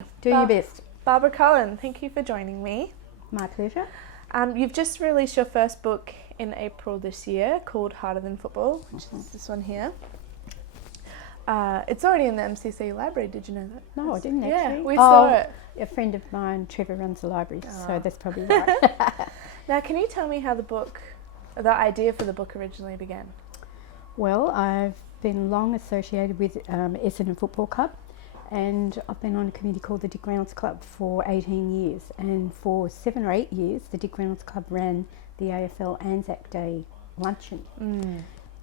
Do your best. Barbara Cullen, thank you for joining me. My pleasure. You've just released your first book in April this year called Harder Than Football, which is this one here. It's already in the MCC library, did you know that? No, I didn't actually. Yeah, we saw it. A friend of mine, Trevor, runs the library, so that's probably right. Now, can you tell me how the idea for the book originally began? Well, I've been long associated with Essendon Football Club, and I've been on a committee called the Dick Reynolds Club for 18 years, and for 7 or 8 years the Dick Reynolds Club ran the AFL Anzac Day luncheon.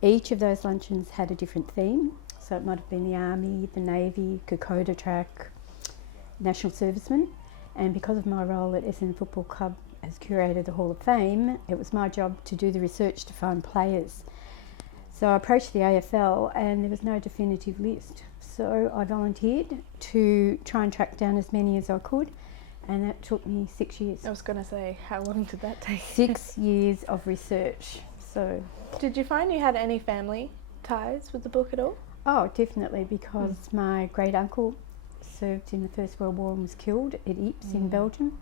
Each of those luncheons had a different theme, so it might have been the Army, the Navy, Kokoda Track, National Servicemen, and because of my role at Essendon Football Club as curator of the Hall of Fame, it was my job to do the research to find players. So I approached the AFL and there was no definitive list. So I volunteered to try and track down as many as I could, and that took me 6 years. I was going to say, how long did that take? 6 years of research. So, did you find you had any family ties with the book at all? oh, definitely, because my great uncle served in the First World War and was killed at Ypres in Belgium.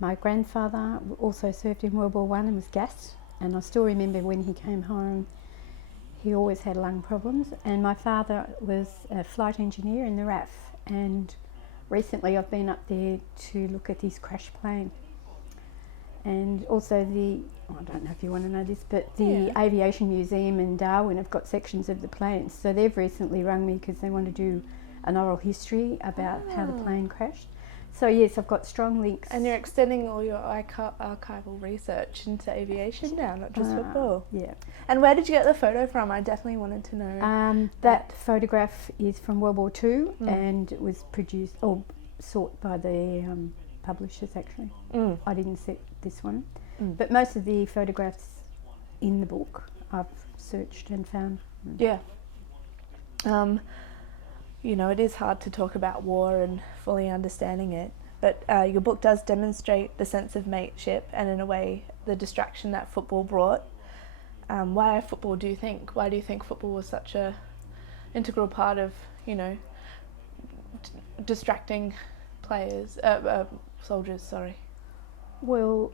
My grandfather also served in World War I and was gassed, and I still remember when he came home, he always had lung problems. And my father was a flight engineer in the RAF, and recently I've been up there to look at his crash plane. And also I don't know if you want to know this, but the Aviation Museum in Darwin have got sections of the planes. So they've recently rung me because they want to do an oral history about how the plane crashed. So yes, I've got strong links. And you're extending all your archival research into aviation now, not just football. Yeah. And where did you get the photo from? I definitely wanted to know. That photograph is from World War II and it was produced or sought by the publishers actually. I didn't see this one. But most of the photographs in the book I've searched and found. Yeah. You know, it is hard to talk about war and fully understanding it, but your book does demonstrate the sense of mateship and, in a way, the distraction that football brought. Why football, do you think? Why do you think football was such a integral part of, you know, distracting players, soldiers, sorry? Well,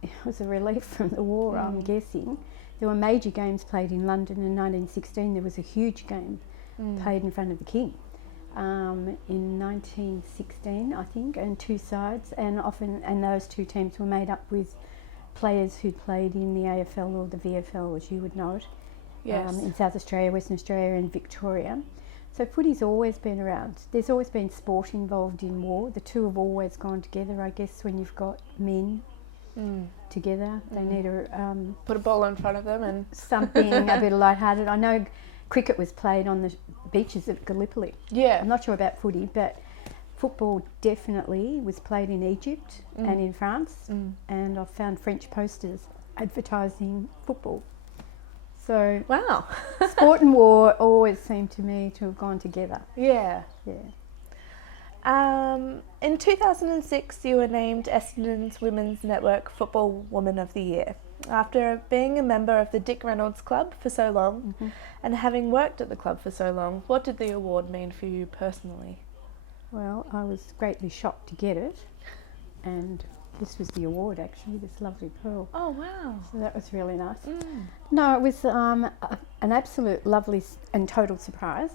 it was a relief from the war, I'm guessing. There were major games played in London in 1916. There was a huge game played in front of the King. In 1916, I think, and two sides, and those two teams were made up with players who played in the AFL or the VFL, as you would know it, in South Australia, Western Australia and Victoria. So footy's always been around. There's always been sport involved in war. The two have always gone together, I guess, when you've got men together. They need to put a ball in front of them and something a bit lighthearted. I know cricket was played on the beaches of Gallipoli. Yeah. I'm not sure about footy, but football definitely was played in Egypt and in France, and I've found French posters advertising football. So wow. Sport and war always seem to me to have gone together. Yeah. Yeah. In 2006, you were named Essendon's Women's Network Football Woman of the Year. After being a member of the Dick Reynolds Club for so long and having worked at the club for so long, what did the award mean for you personally? Well, I was greatly shocked to get it, and this was the award actually, this lovely pearl. Oh wow. So that was really nice. No, it was an absolute lovely and total surprise,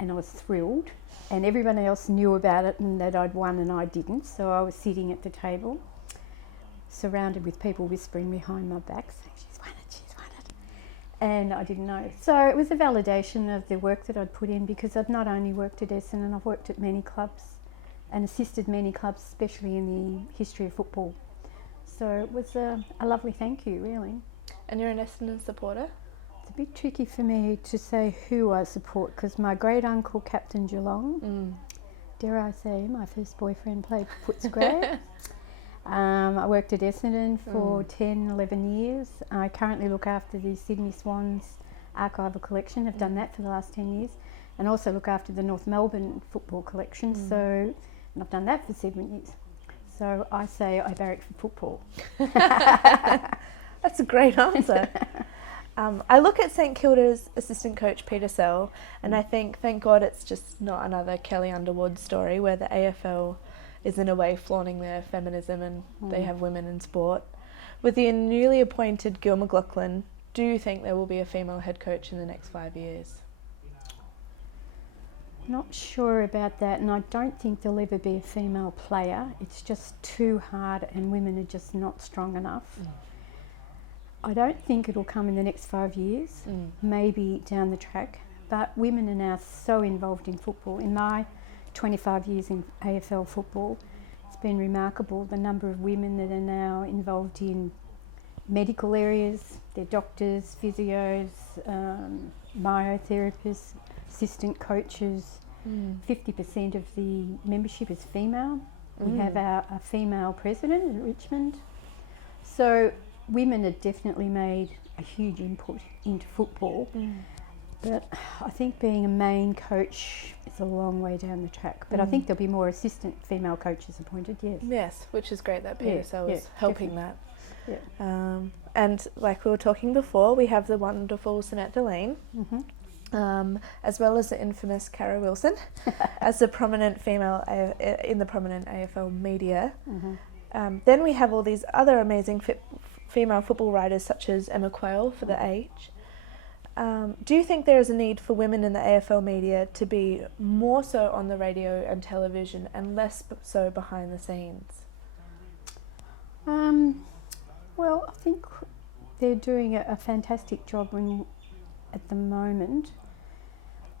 and I was thrilled, and everyone else knew about it and that I'd won and I didn't, so I was sitting at the table surrounded with people whispering behind my back saying, she's won it, and I didn't know. So it was a validation of the work that I'd put in, because I've not only worked at Essendon, I've worked at many clubs and assisted many clubs, especially in the history of football. So it was a lovely thank you, really. And you're an Essendon supporter? It's a bit tricky for me to say who I support, because my great uncle captained Geelong. Dare I say, my first boyfriend played for Footscray. I worked at Essendon for 10, 11 years. I currently look after the Sydney Swans archival collection. I've done that for the last 10 years. And also look after the North Melbourne football collection. And I've done that for 7 years. So I say I barrack for football. That's a great answer. I look at St Kilda's assistant coach Peter Sell, and I think, thank God it's just not another Kelly Underwood story where the AFL is in a way flaunting their feminism and they have women in sport. With the newly appointed Gil McLachlan, do you think there will be a female head coach in the next 5 years? Not sure about that, and I don't think there'll ever be a female player. It's just too hard and women are just not strong enough. I don't think it'll come in the next 5 years, maybe down the track, but women are now so involved in football. In my 25 years in AFL football, it's been remarkable the number of women that are now involved in medical areas. They're doctors, physios, myotherapists, assistant coaches. 50% of the membership is female. We have a female president at Richmond. So women have definitely made a huge input into football. But I think being a main coach is a long way down the track. But I think there'll be more assistant female coaches appointed, yes. Yes, which is great that Peter Sell is helping definitely. that. Yeah. And like we were talking before, we have the wonderful Sinette Delane, as well as the infamous Cara Wilson, as the prominent female in the prominent AFL media. Then we have all these other amazing female football writers such as Emma Quayle for The Age. Do you think there is a need for women in the AFL media to be more so on the radio and television and less so behind the scenes? Well, I think they're doing a fantastic job at the moment.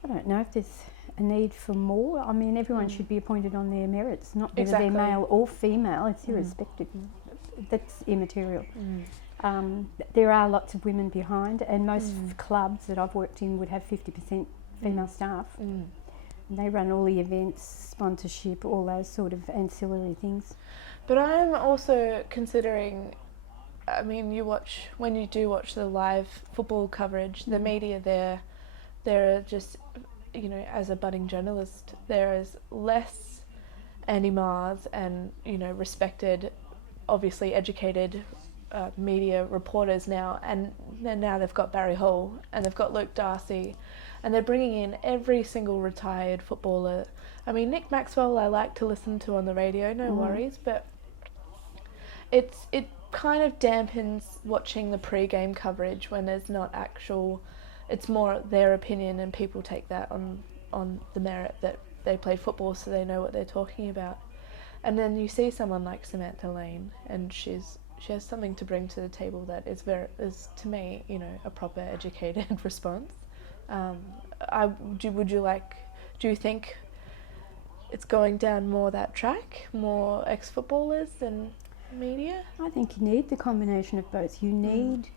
I don't know if there's a need for more. I mean, everyone should be appointed on their merits, not whether they're male or female. It's irrespective. That's immaterial. There are lots of women behind, and most clubs that I've worked in would have 50% female staff. And they run all the events, sponsorship, all those sort of ancillary things. But I'm also considering, I mean, when you do watch the live football coverage, the media there are just, you know, as a budding journalist, there is less Andy Mars and, you know, respected, obviously educated media reporters now, and then now they've got Barry Hall and they've got Luke Darcy, and they're bringing in every single retired footballer. I mean, Nick Maxwell I like to listen to on the radio, no worries, but it kind of dampens watching the pre-game coverage when there's not actual, it's more their opinion and people take that on the merit that they played football so they know what they're talking about. And then you see someone like Samantha Lane, and she has something to bring to the table that is to me, you know, a proper educated response. Do you think it's going down more that track, more ex-footballers than media? I think you need the combination of both. You need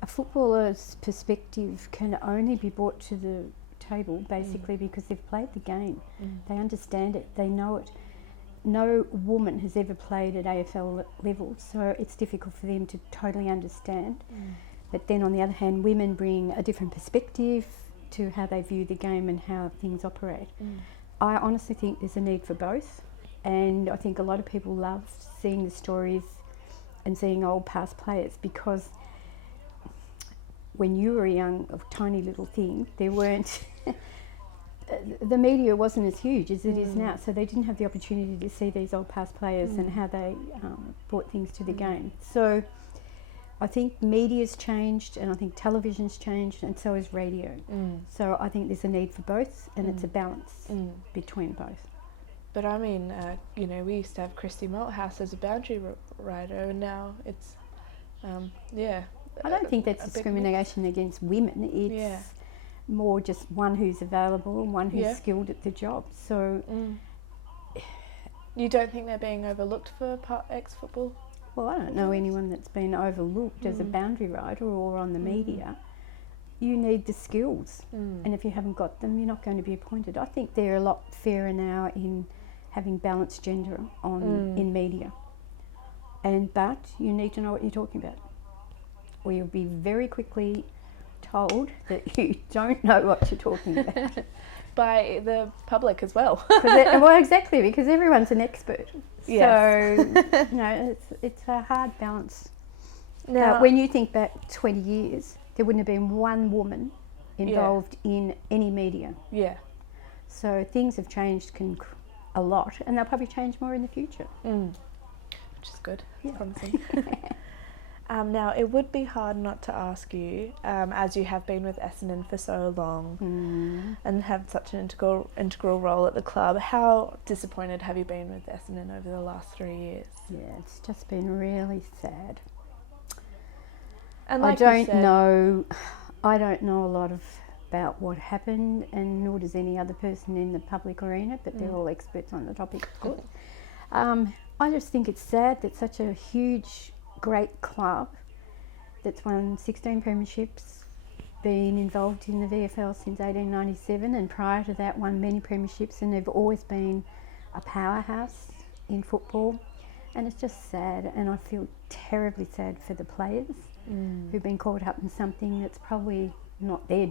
a footballer's perspective can only be brought to the table basically because they've played the game. They understand it, they know it. No woman has ever played at AFL level, so it's difficult for them to totally understand. But then on the other hand, women bring a different perspective to how they view the game and how things operate. I honestly think there's a need for both, and I think a lot of people love seeing the stories and seeing old past players, because when you were a young, tiny little thing, there weren't the media wasn't as huge as it is now, so they didn't have the opportunity to see these old past players and how they brought things to the game. So I think media's changed, and I think television's changed, and so is radio. So I think there's a need for both, and it's a balance between both. But I mean, you know, we used to have Christy Malthouse as a boundary rider, and now it's, I don't think that's discrimination against women. It's more just one who's available and one who's skilled at the job. So you don't think they're being overlooked for ex-football? Well, I don't know anyone that's been overlooked as a boundary rider or on the media. You need the skills, and if you haven't got them, you're not going to be appointed. I think they're a lot fairer now in having balanced gender in media. But you need to know what you're talking about, or you'll be very quickly told that you don't know what you're talking about. By the public as well. Well, exactly, because everyone's an expert. Yes. So, it's a hard balance. Now, when you think back 20 years, there wouldn't have been one woman involved in any media. Yeah. So things have changed a lot, and they'll probably change more in the future. Which is good. It's promising. Now, it would be hard not to ask you, as you have been with Essendon for so long and have such an integral role at the club, how disappointed have you been with Essendon over the last 3 years? Yeah, it's just been really sad. And I don't know a lot about what happened, and nor does any other person in the public arena, but they're all experts on the topic, of course. I just think it's sad that such a huge, great club that's won 16 premierships, been involved in the VFL since 1897, and prior to that won many premierships, and they've always been a powerhouse in football. And it's just sad, and I feel terribly sad for the players who've been caught up in something that's probably not their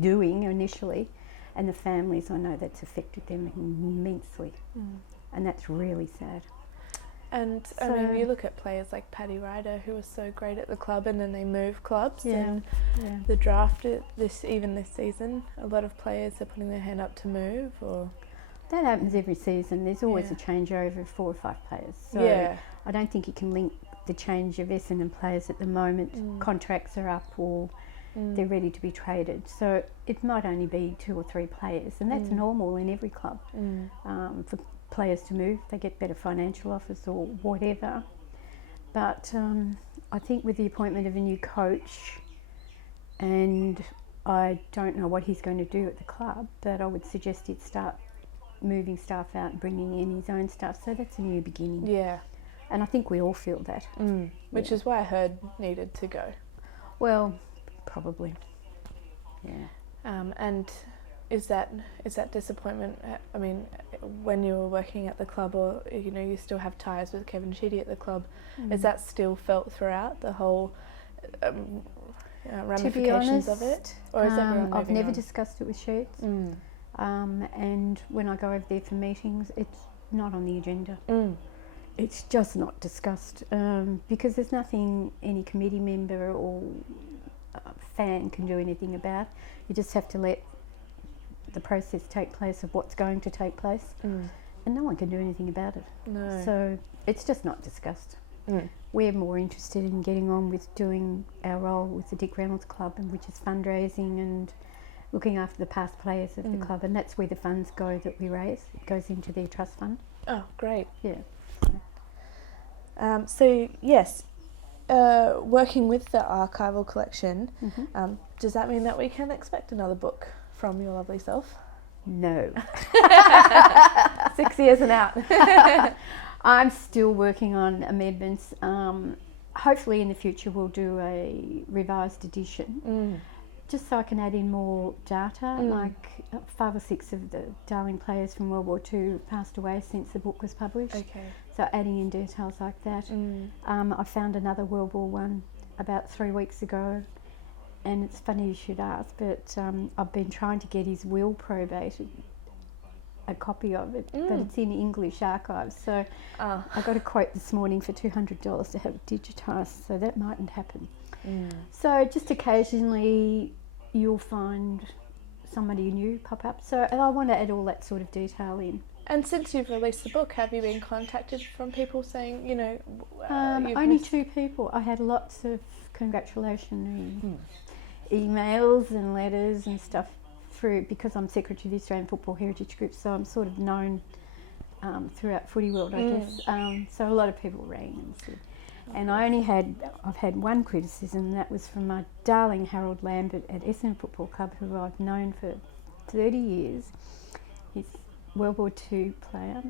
doing initially, and the families, I know that's affected them immensely, and that's really sad. And I mean, you look at players like Paddy Ryder, who was so great at the club, and then they move clubs. And the draft this season, a lot of players are putting their hand up to move. Or that happens every season. There's always a changeover of 4 or 5 players. So I don't think you can link the change of Essendon players at the moment. Contracts are up, or they're ready to be traded. So it might only be 2 or 3 players, and that's normal in every club. For players to move, they get better financial offers or whatever. But I think with the appointment of a new coach, and I don't know what he's going to do at the club, but I would suggest he'd start moving staff out and bringing in his own staff. So that's a new beginning. Yeah. And I think we all feel that. Which is why I heard needed to go. Well, probably. Yeah. And is that disappointment? I mean, when you were working at the club, or you still have ties with Kevin Sheedy at the club, is that still felt throughout the whole ramifications of it? Or is everyone I've never on? discussed it with Sheets, and when I go over there for meetings, it's not on the agenda. It's just not discussed because there's nothing any committee member or fan can do anything about. You just have to let the process take place of what's going to take place, and no one can do anything about it. No. So it's just not discussed. We're more interested in getting on with doing our role with the Dick Reynolds Club, and which is fundraising and looking after the past players of the club, and that's where the funds go that we raise. It goes into their trust fund. Oh, great. Yeah. So yes, working with the archival collection, does that mean that we can expect another book from your lovely self? No. 6 years and out. I'm still working on amendments. Hopefully in the future we'll do a revised edition, just so I can add in more data, like 5 or 6 of the darling players from World War II passed away since the book was published. Okay. So adding in details like that. I found another World War I about 3 weeks ago, and it's funny you should ask, but I've been trying to get his will probated, a copy of it, but it's in English archives. So I got a quote this morning for $200 to have it digitised, so that mightn't happen. So just occasionally you'll find somebody new pop up. So and I want to add all that sort of detail in. And since you've released the book, have you been contacted from people saying, only 2 people. I had lots of congratulatory emails and letters and stuff through, because I'm secretary of the Australian Football Heritage Group, so I'm sort of known throughout footy world, I guess. So a lot of people rang and said, and I've had one criticism, and that was from my darling Harold Lambert at Essendon Football Club, who I've known for 30 years. He's a World War II player,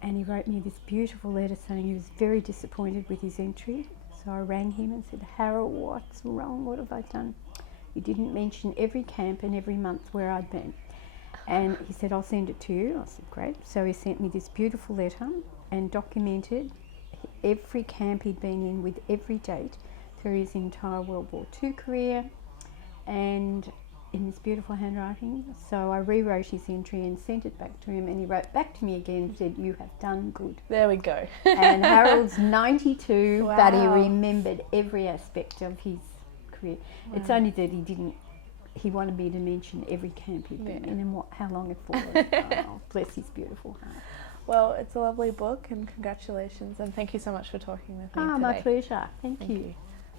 and he wrote me this beautiful letter saying he was very disappointed with his entry. So I rang him and said, Harold, what's wrong? What have I done? You didn't mention every camp and every month where I'd been. And he said, I'll send it to you. I said, great. So he sent me this beautiful letter and documented every camp he'd been in with every date through his entire World War II career, and in this beautiful handwriting. So I rewrote his entry and sent it back to him, and he wrote back to me again and said, you have done good. There we go. And Harold's 92, but he remembered every aspect of his career. Wow. It's only that he wanted me to mention every camp he'd been in and how long it for. Oh, bless his beautiful heart. Well, it's a lovely book, and congratulations, and thank you so much for talking with me today. My pleasure. Thank you. You.